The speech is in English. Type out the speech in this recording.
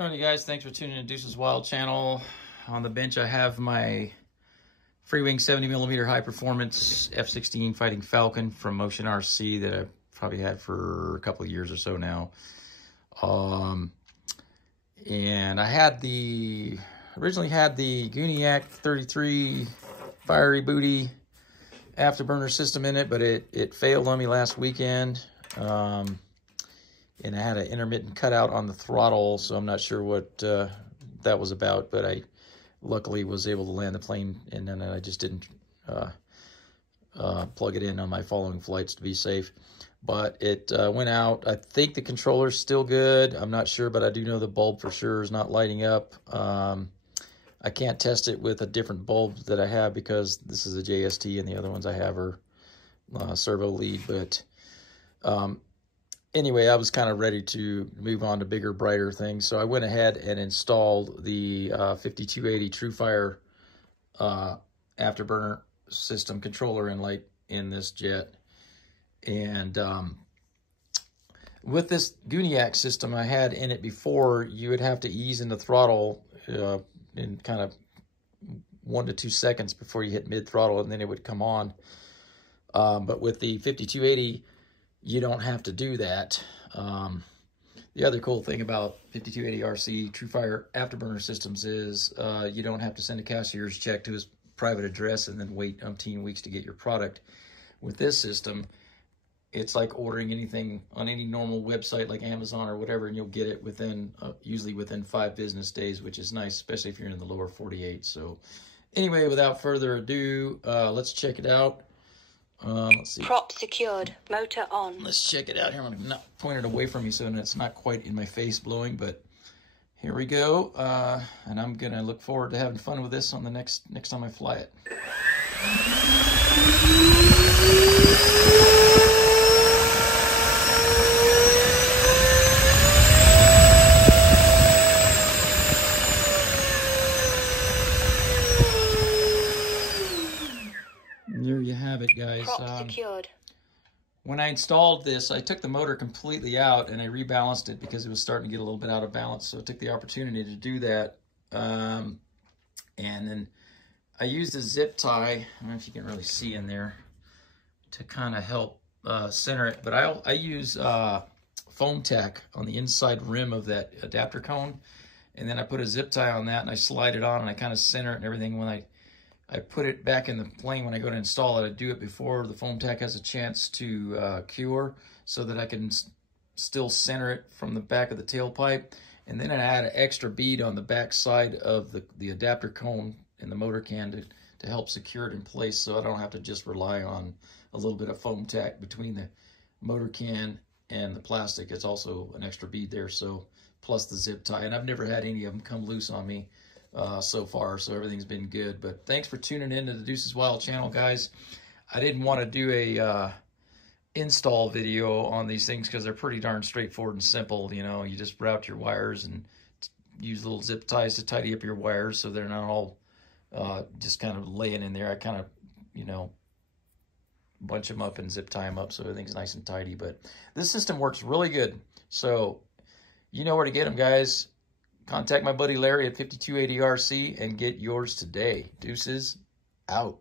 Alrighty guys, thanks for tuning in to Deuce's Wild channel. On the bench I have my Freewing 70mm high performance F-16 Fighting Falcon from Motion RC that I've probably had for a couple of years or so now. And I originally had the Gooniac 33 Firey booty afterburner system in it, but it failed on me last weekend. And I had an intermittent cutout on the throttle, so I'm not sure what that was about, but I luckily was able to land the plane, and then I just didn't plug it in on my following flights to be safe. But it went out. I think the controller's still good. I'm not sure, but I do know the bulb for sure is not lighting up. I can't test it with a different bulb that I have because this is a JST and the other ones I have are servo lead. But anyway, I was kind of ready to move on to bigger, brighter things. So I went ahead and installed the 5280 Truefire Afterburner system controller and light in this jet. And with this Gooniac system I had in it before, you would have to ease into throttle in kind of 1 to 2 seconds before you hit mid-throttle, and then it would come on. But with the 5280, you don't have to do that. The other cool thing about 5280 RC Truefire Afterburner systems is you don't have to send a cashier's check to his private address and then wait umpteen weeks to get your product. With this system, it's like ordering anything on any normal website like Amazon or whatever, and you'll get it within, usually within 5 business days, which is nice, especially if you're in the lower 48. So anyway, without further ado, let's check it out. Let's see. Prop secured, motor on. Let's check it out here. I'm gonna point it away from me so it's not quite in my face blowing, but here we go. And I'm gonna look forward to having fun with this on the next time I fly it. There you have it, guys. Prop secured. When I installed this, I took the motor completely out and I rebalanced it because it was starting to get a little bit out of balance. So I took the opportunity to do that. And then I used a zip tie. I don't know if you can really see in there to kind of help center it. But I use foam tack on the inside rim of that adapter cone. And then I put a zip tie on that and I slide it on and I kind of center it and everything. When I put it back in the plane, when I go to install it, I do it before the foam tack has a chance to cure so that I can still center it from the back of the tailpipe. And then I add an extra bead on the back side of the adapter cone in the motor can to help secure it in place so I don't have to just rely on a little bit of foam tack between the motor can and the plastic. It's also an extra bead there, so plus the zip tie. And I've never had any of them come loose on me so far, so everything's been good. But thanks for tuning in to the Deuce's Wild channel, guys. I didn't want to do a install video on these things because they're pretty darn straightforward and simple. You know, you just route your wires and use little zip ties to tidy up your wires so they're not all just kind of laying in there. I kind of, you know, bunch them up and zip tie them up so everything's nice and tidy. But this system works really good. So you know where to get them, guys. Contact my buddy Larry at 5280 RC and get yours today. Deuces out.